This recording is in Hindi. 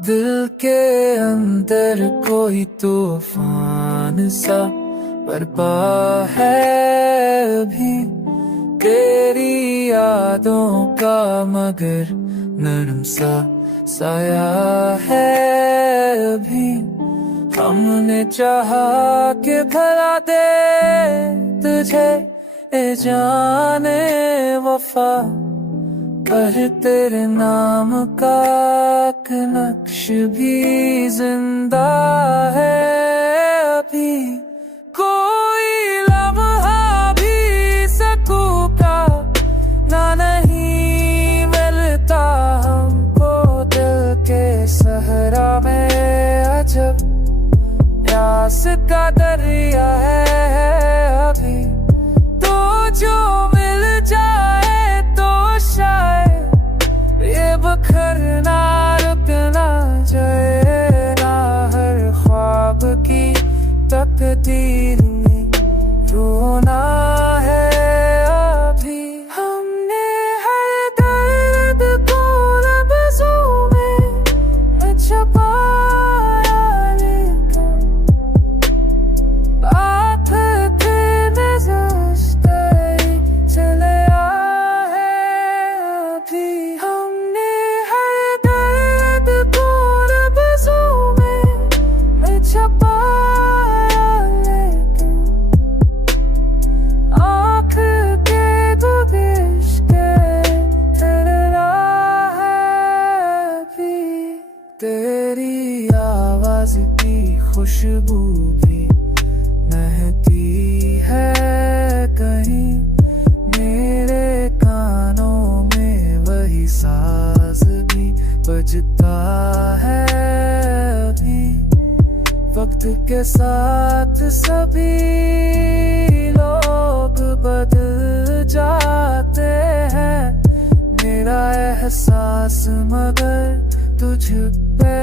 दिल के अंदर कोई तूफान सा बरपा है अभी, तेरी यादों का मगर नरम सा साया है अभी। हमने चाहा कि भला दे तुझे ए जाने वफा, पर तेरे नाम का एक नक्श भी जिंदा है अभी। कोई लम्हा भी सकून का ना नहीं मिलता हमको, दिल के सहरा में अजब प्यास का दरिया है अभी। तो जो मिल जाए तो शायद ये बखरना रुकना जाए ना, हर ख्वाब की तकदीर में रोना है अभी। हमने हर दर्द को लफ्ज़ों में छुपाया, लेकिन बात थे नज़र चले है अभी। हमने हर दर्द को लफ्ज़ों में छुपाया, लेकिन आँख के दुबिश के तैरा है अभी। तेरी आवाज़ की खुशबू भी महती है कहीं, मेरे कानों में वही साज भी बजता है अभी। वक्त के साथ सभी लोग बदल जाते हैं, मेरा एहसास मगर तुझ पे